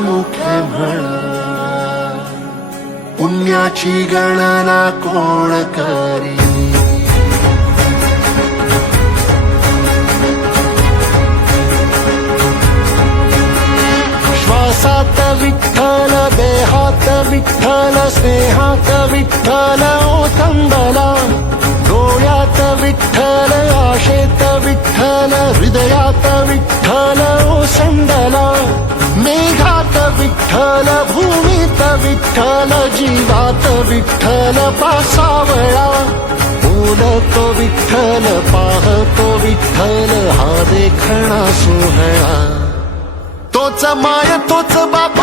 मुखे म्हणा, पुण्याची गणना कोण करी. श्वासात विठ्ठल, देहात विठ्ठल, स्नेहात विठ्ठल ओथंबला. डोळ्यात विठ्ठल, आशेत विठ्ठल, हृदयात विठ्ठल ओसंडला. मेघात विठ्ठल, भूमीत विठ्ठल, जीवात विठ्ठल पासावळा. बोलतो विठ्ठल, पाहतो विठ्ठल, हा देखणा सोहळा. तोच माय तोच बाप